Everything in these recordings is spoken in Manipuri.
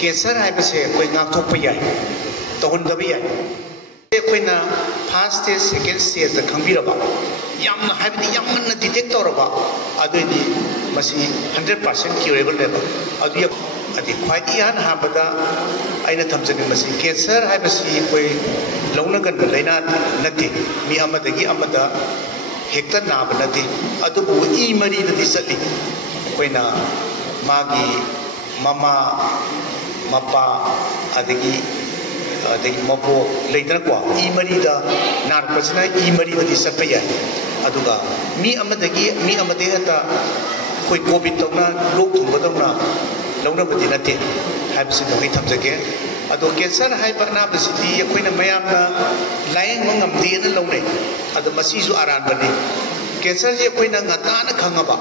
कैंसर है कोई गाथोप याय तौहनदब याय अखोइना फर्स्ट स्टेज सेकेंड स्टेज खंबीरबा यामना हाइबदी यामना डिटेक्ट तौरबा अदुदी मसी 100% क्यूरेबल लेबा अदु अदि ख्वाइदी हान हाबदा आइना थमजनि मसी कैंसर हाइबसी कोई लौनगन लैना नते मी अमदगी अमदा हेक्ता नाब नते अदुबु ई मरीददी चली कोइना मागी ममा मपा अदगी मपो लेदनको ई मरीदा नारपसना ई मरीददी चप्प याय अदुगा मी अमदे हता कोई कोविड तौना लोक थुंबदौना लौनबदी नते हाइबसी नोंगी थमजगे अदो कैंसर हाइब अनाबसिदी अखोइना मयामना लायंग मंगमदेना लौनै अदो मसीजु आरानबने कैंसर जे अखोइना ngataना खंगबा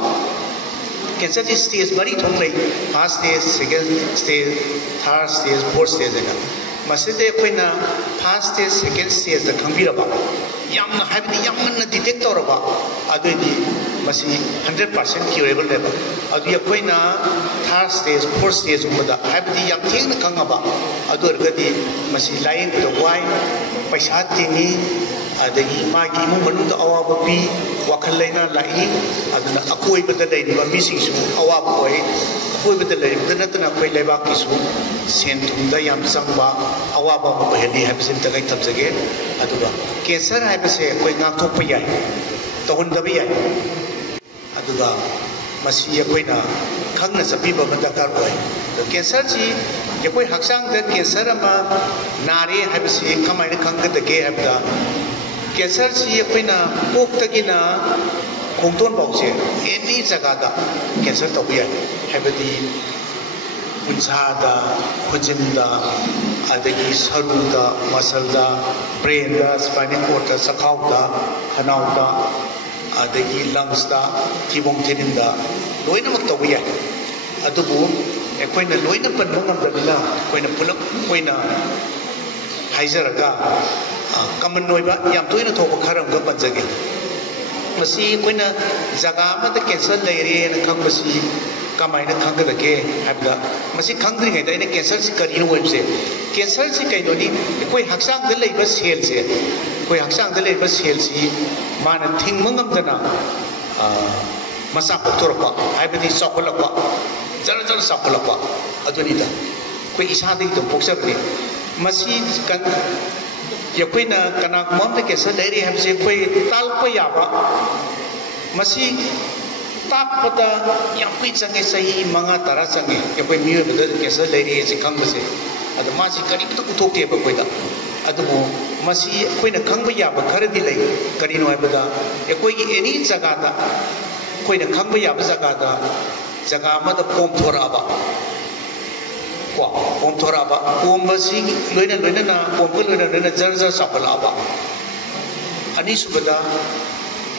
कैंसर जी स्टेज मरी थोंग लै first stage second stage third stage fourth stage है मसीदे अखोइना फर्स्ट स्टेज सेकेंड स्टेज दा खंबीरबा यामना हाइबदी यामना डिटेक्ट तौरबा अदुदी मसी 100% क्यूरेबल लेबा अदु अखोइना थर्ड स्टेज फोर्थ स्टेज गुमदा हाइबदी याम थेंगना खंगबा अदु अरगदी मसी लायंग द वाई पैसा तिंगी अदगी मागी इमुंग मनुंग अवाबा पी वाखल लेना लाई अदुना अकोइबदा लेरिबा मिसिंगसु अवाबा ओय अकोइबदा लेरिबदा नतना कोइ लेबाकिसु सेंथुमदा याम संगबा अवाबा बहेली हाइबसिन तगै थबजगे अदुगा कैंसर हाइबसे कोइ गाथोप याय तौहनदब याय अदुगा मसी अखोइना खंगना चपीबा दरकार ओय कैंसर जी यकोइ हक्सांग द कैंसर अमा नारे हाइबसे कमाइना खंगदगे हाइबदा कैंसर जी अखोइना कोकतगिना खोंतोन बाउसे एनी जगह कैंसर तब याय हाइबदी उनसादा खुजिंदा अदगी सरुदा मसलदा ब्रेनदा स्पाइनल कोर्डदा सखाउदा खनाउदा अदगी लंग्सदा थिबोंग थिनिंदा लोइनमक तब याय अदुबु अखोइना लोइना पनबा ngमदबिना अखोइना पुलप अखोइना हाइजरगा कमन नोइबा याम तोइना थोप खरमगा पंजगे मसी अखोइना जगह अमदा कैंसर लेरे न खंगबसी कमाइना खंगदगे हाबदा मसी खंगद्रिङैदा इना कैंसर से करिनो होइबसे कैंसर से कैनोनी अखोइ हक्सांग द लेबा सेल से अखोइ हक्सांग द लेबा सेल से माना थिंगम ngमदना मसा पोक्तोरपा हाइबदी चाखलपा जरा जरा चाखलपा अदुनिदा कोइ इसादगी तो पोक्सबने मसी कन यकोइना कना मम द कैंसर लेरे हमसे कोइ तालप याबा मसी ताकपदा याम कुइ चंगे सही मंगा तरा चंगे यकोइ मियो बद कैंसर लेरे से खंगबसे अद मासी करी तो उठोके बकोइदा अदमो मसी कोइना खंगब याबा खरदी लै करिनो हाइबदा यकोइ एनी जगह दा कोइना खंगब याबा जगह अमदा पोम थोराबा को पोम थोराबा पोम बसी लोइना लोइना ना पोम को लोइना लोइना जर जर सापलाबा अनि सुबदा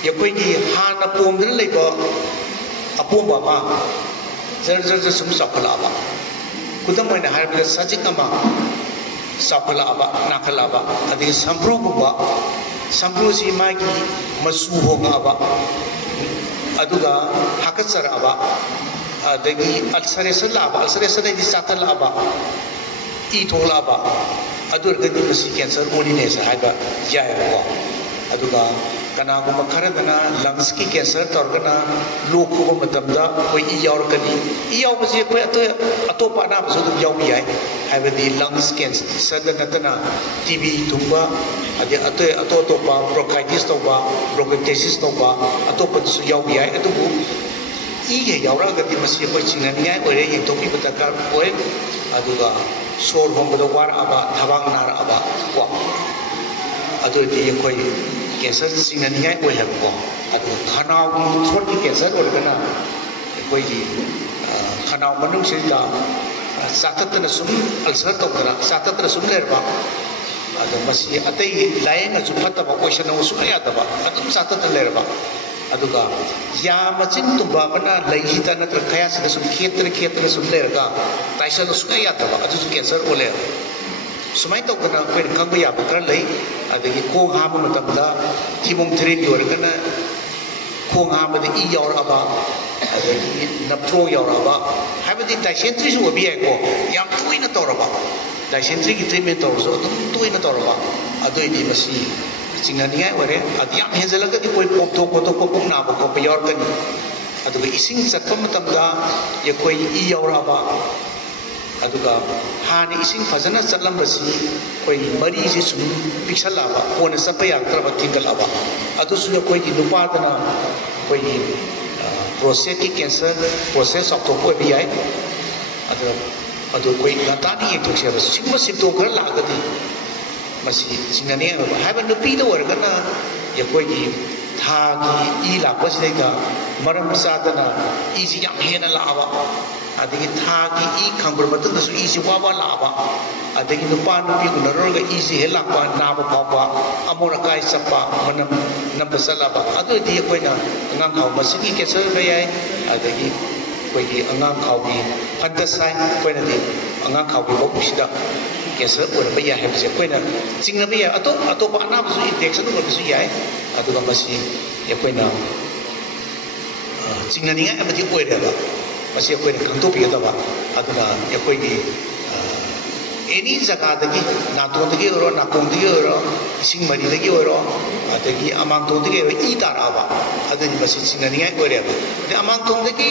यकोइगी हाना पोम दन लेबा अपोबा मा जर जर जर सुम सापलाबा खुदम मोइना हाइबदा सजिक अमा सापलाबा नाखलाबा अदि संप्रुगुबा संप्रुसी मागी मसु होगाबा अदुगा हाकचराबा अदगी अल्सरेशन लाबा अल्सरेशन दि चातलाबा ई थोलाबा अदुरगदि मसी कैंसर ओनिनेस हाइबा यायबा अदुगा कनागुम खरदना लंग्स की कैंसर तौरगना लोकुब मतमदा कोई ई यावरकनी ई यावबसे कोई अतोप अनाबसु दुम यावबि याय हाइबदी लंग्स कैंसर दनतना टीबी तुंबा अदे अतोपा ब्रोंकाइटिस तौबा ब्रोंकाइटिस तौबा अतोपसु यावबि याय अदुबु ई ये यावरगदि मसी कोई चिंगनियाय ओरे येंतोपि दरकार ओय अदुगा सोर होंबदा वारअबा थबांग नारअबा को अदुदि कोई कैंसर चिंगनियाय ओय हबको अदु खनाव की थ्रोट की कैंसर ओरगना कोई खनाव मनुंग सिदा साततना सुम अल्सर तौदना साततना सुम लेरबा अदु मसी अतै लायंग अजु फतबा क्वेश्चन उसु यादबा अदुम साततना लेरबा अदुगा या मचिन तुबा बना लैहिता नत्र खया सिदा सुम खेत्र सुम लेरगा ताइसन उसु यादबा अदु कैंसर ओले सुमाय तौदना कोइ खंग याबा खर लै अदगी खोंग हाब थिबोंग train योरगना खोंग हाबद E यावरबा adagi naptro yauraba habadi dysentery su obi ai ko yam tuina toraba dysentery ki treatment torso dum tuina toraba adoi di masi chinganiya ore adiam henzalaga di koi pokto pok na ko payor kani aduga ising satpa matamda yakoi I yauraba aduga hani ising fazana satlam basi koi mari si sum pixalaba kona sapa yaktraba tingalaba adu su yakoi ki nupa dana koi prostate cancer process of to koi bi ai adu koi natani ek thukse bas singma symptom kar lagadi masi sinane ba haiba nupi da wargana yakoi ki thagi I la pasida maram sadana isi yam hena lava adagi thagi I khambur matunda su isi waba lava adagi nupa nupi unarga isi helakpa naba papa amora kai sapa manam nambasalaba adu di koina ngang khaw masigi cancer ba yai adagi koi gi angang khaw gi pandasai koina di angang khaw gi bokusida cancer ora ba yai hebse koina chingna ba yai ato ba na su infection ora su yai aduga masi yakoina chingna ninga amati oira ba masi yakoina kangtopi da ba aduna yakoini any jaga dagi naton dagi oro nakong dagi oro ising mari dagi oro adagi amangtong dagi oro I tara ba adani masi chingna ninga oira ba de amangtong dagi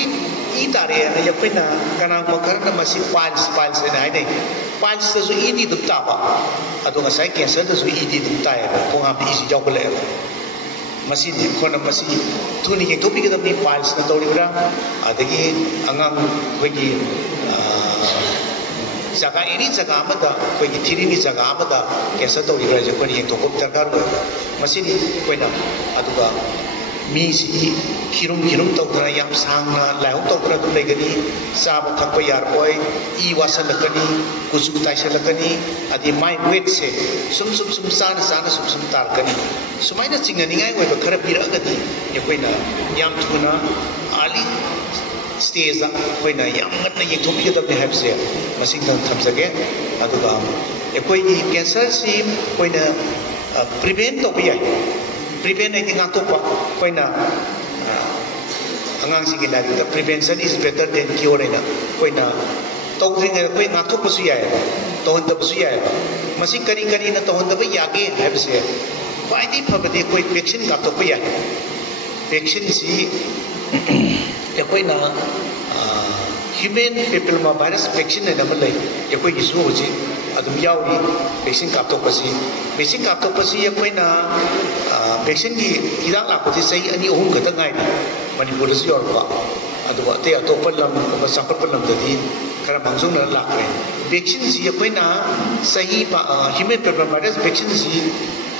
I tare na yakoina kanang makar na masi piles na ai dai piles su I di dutta ba adunga sai cancer su I di dutta ya ko ha bi isi jawle masih ni kona masih tu ni yang topik kita ni files na tahu orang adagi angang bagi jaga ini jaga apa dah bagi tiri ni jaga apa dah kisah tahu orang je kona yang topik terkar masih ni kona aduga misi kirum tahu orang yang sang lau tahu orang tu lagi ni sab tak bayar boy I wasan lekani kusuk taisha lekani adi my weight se sum sana sum tar kani sumaina chingna ningai goi ba khara pira gadi yakoina yam thuna ali stage koina yam ngatna ye thopi ga dabne habse masing dang thamsage aduga yakoi cancer si koina prevent to bi prevent ai tinga to pa koina angang si ginari the prevention is better than cure na koina tawring koi ngak thok pasu yai tawon da pasu yai masing kari na tawon da ba yage habse Wadi pabadi koi vaccine ka to kuya vaccine si ya koi na human papilloma virus vaccine na naman lai ya koi isu hoji adum yawi vaccine ka to pasi ya koi na vaccine ki idak la pati sai ani ohum kata ngai ni manipur si yor ba adu ba te ato palam ba sapar palam tadi kara mangsung na la kai vaccine si ya koi na sahi ba human papilloma virus vaccine si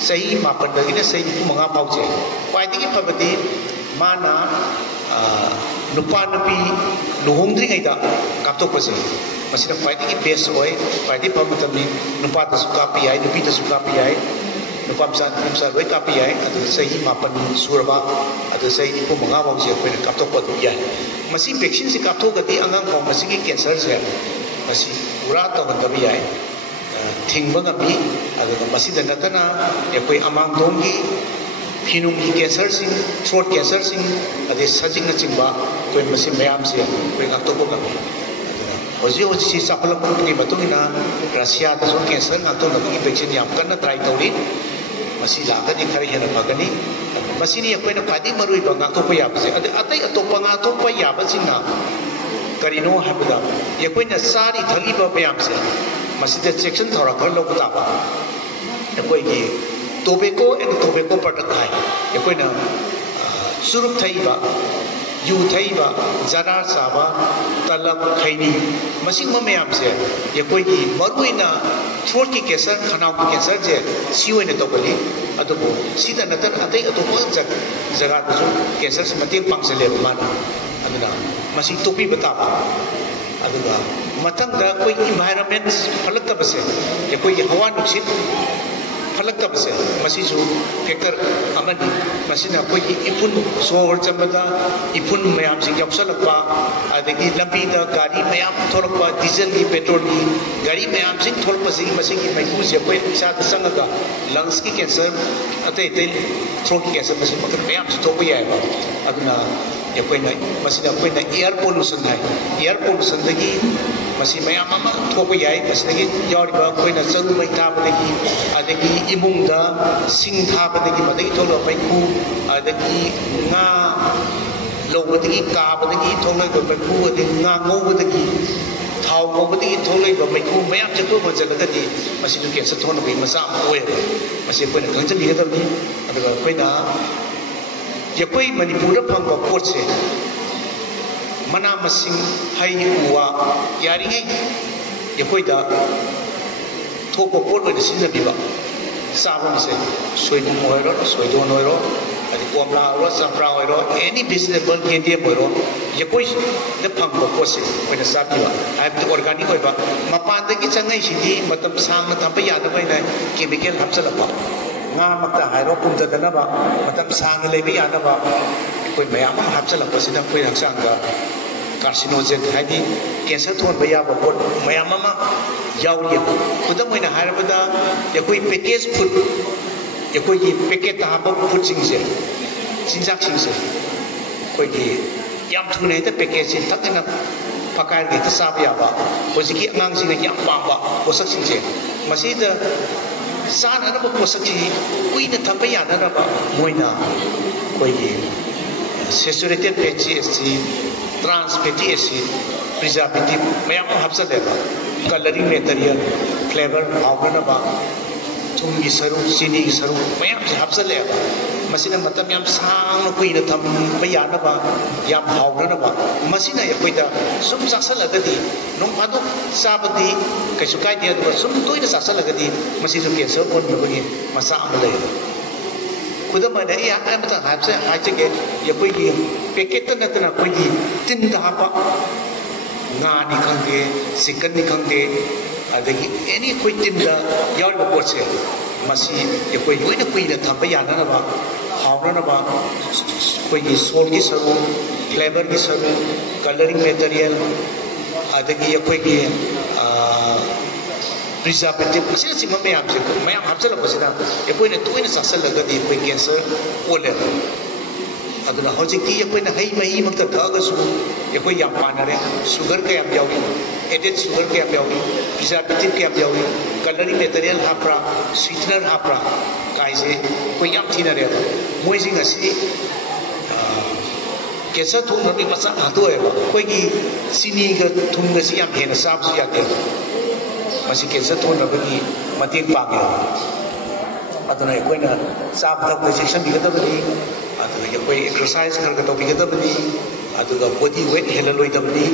sahi mapan lagi na sahi ku mga pauce pwede ki pabadi mana nupa nupi luhung dri ngai da kaptok pasi masih pwede ki best hoy pwede pamatam ni nupa ta suka pi ai nupi ta suka pi ai nupa msa roi ka pi ai adu sahi mapan surba adu sahi ku mga pauce pwede kaptok pa tu ya masih vaccine si kaptok gati angang ko masih ki cancer se masih pura ta bandabi ai thingba ngami aduga masida natana yakoi amang dongi phinum ki cancer sing throat cancer sing ade sajing na chingba koi masi mayam se koi ngakto ko ngami aduna hoji si sapala ko ni batungina Russia da so cancer ngakto ngami vaccine yam kana try tawri masi la ka ni khari hena bagani masi ni yakoi na padi marui ba ngakto ko yab se ade atai atopa ngakto pa yab singa karino habda yakoi na sari thali ba mayam se masih section thora kar lo kuta ba yakoi ki tobacco and tobacco product hai yakoi na surup thai ba yu thai ba zarar sa ba talak khaini masing mayam se yakoi ki maruina throat ki cancer khanau ki cancer je sioi ne to bali adu bo sida natar atai atu ko jaga ko cancer se matin pang se le ma aduna masih topi bata ba aduga matang da koi environment phalak ta base ya koi hawa nuksit phalak ta base masi su factor amani masina koi ipun sohor chambada ipun mayam sing yapsalakpa adagi lambi da gari mayam thorpa diesel ni petrol ni gari mayam sing thorpa sing masi ki mai ku je koi sa ta sangaga lungs ki cancer ate throat ki cancer masi makar mayam to ko ya ba aduna air pollution है एयर पोल्यूशन मैम थोप जाए चरु मई ताबदी इमुंग सिंग ताबदी थोल पैखू nga लौबदी काबदी थोल पैखू nga ngौबदी थाव ngौबदी थोल पैखू मैम चको होजलगदी कैंसर थोनबी मचा खजलीगदबनी यकोई मणिपुर फंग पोट से मना मसिंग हई उवा यारिंग यकोई थोप पोट सिंबीबा चाबम से सोयदुम होरो सोयदोन होरो कोमला होरो चंप्रा होरो एनी वेजिटेबल गेंदेम होरो यकोई फंग पोट से चाबीबा ऑर्गेनिक होइबा मपानदगी चंगई सिदी मतम सांगना थंप यादबैना केमिकल हपचलपा nga makta hairo pumdadanaba matam sang lebi yanaba koi mayam hapchalakpasina koi haksang ga carcinogen haidi cancer thon ba yaba pot mayam ama yauri khudam hoina hairabada yakoi package food yakoi gi packet ta haba food singse sinjak singse koi gi yam thune ta package sin thakna pakai gi ta sab yaba hojiki angang sing yam pamba posak singse masida सान पोषक कुन थप यादनब मोइना कोई saturated fatty acid trans fatty acid preservative मैम हापचलेब कलरिंग मेटेरियल फ्लेवर हावनब थुम की सरू चीनी की सरू मैम से हापचलेब सांग कुन थम यानब याम हावनब सूम चासलगदी नों फादो चाबदी कैसु कायदे सूम तोयन चासलगदी कैंसर ओनबगी मचा खुदम हाइजे यकोई पैकेट नतना कोई तीन हाप गानी खंगे चिकन खंगे अदगी एनी कोई तीन याव पोटे यकोई लोन कुन थम यानब हावनब कोई सोल की सरू फ्लेवर की सरू कलरिंग मेटेरियल अदगी यकोई प्रिजर्वेटिव सिंह मैम हापचलपना यकोई तोयन चासलगदी कैंसर ओले हौजिकी हई मही थगसु यकोई पानरे सुगर क्या एडेड सुगर क्या प्रिजर्वेटिव क्या कलरिंग मेटेरियल हाप्रा स्वीटनर हाप्रा कायसे कोई थीनरे मोइजिंग कैंसर थोड़ी मचा हाथोएबी चीनी थूम से हेन चाबू यादे कैंसर थोड़ी मतें पागे अखोना चाब थक चेक्सनगदबनी एक्सरसाइज खर तौगदबनी बॉडी वेट हेलोदबनी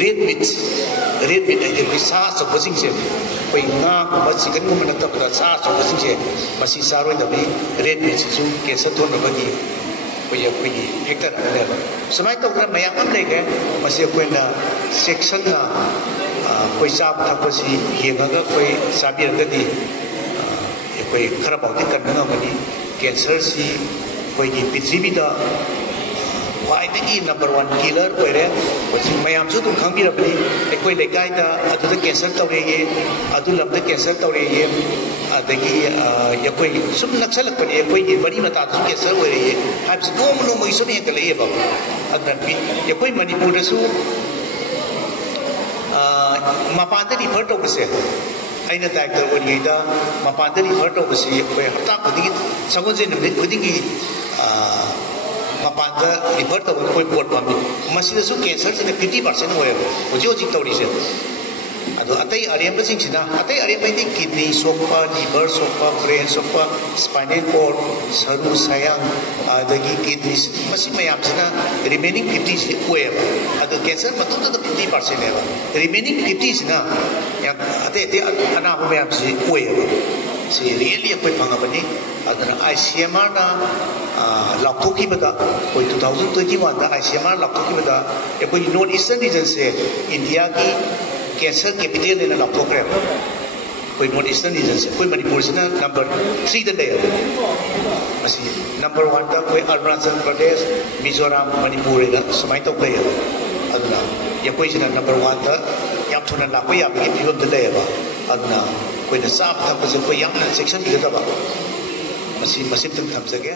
रेड मीट सा अचौबे चिकन नब सा अचौबे चारोदबनी रेड मीट कैंसर थोनबी फैक्टर सूमाय तौर मैम लेगे चेक्सन चाब थकसी येंगे चाबीरगदी खर बाउदी कन्गनी कैंसर से पृथ्वी ख्वाई नंबर 1 किलर होरे मैम खाबी लेकाय कैंसर तौरे कैंसर तौरे सूम नक्सलपने मरी मता कैंसर होरे नोम नोमी सूम हेंगलेब मणिपुर मपान रिफर तौबसे अगर डायरेक्टर होगा मपान रिफर तौबसे हप्ता खुद सगोजे नुमित खुद मपान रिफर तब कोई पोट पामी कैंसर से 50% हो हजिक तौरीसे अतई अरेंबसिंगसिना अतई अरेंबदी किडनी सोप लिवर सोप ब्रेन सोप स्पाइनल कॉर्ड सरू सयांग अदगी किडनी मैमसिना रिमेनिंग 50 होएब कैंसर मतलब 50% है रिमेनिंग 50 अतई अतई अनाब मैम से होएब रियली अखोई फंगबनी ICMR लाथोखीबदा 2021 ICMR लाथोखीबदा अखोई नॉर्थ ईस्टर्न रीजन से इंडिया की कैंसर कैपिटल ने लाथोखरे कोई नॉर्थ ईस्टर्न रीजन से कोई मणिपुर से नंबर 3 दे नंबर 1 कोई अरुणाचल प्रदेश मिजोरम मणिपुर सूमाय तौर यकोई नंबर 1 याम थुना लाप याबी फिवम लेब चाब थकसे कोई चेक्सनगदब ꯃꯁꯤꯝꯇꯪ ꯊꯝꯖꯒꯦ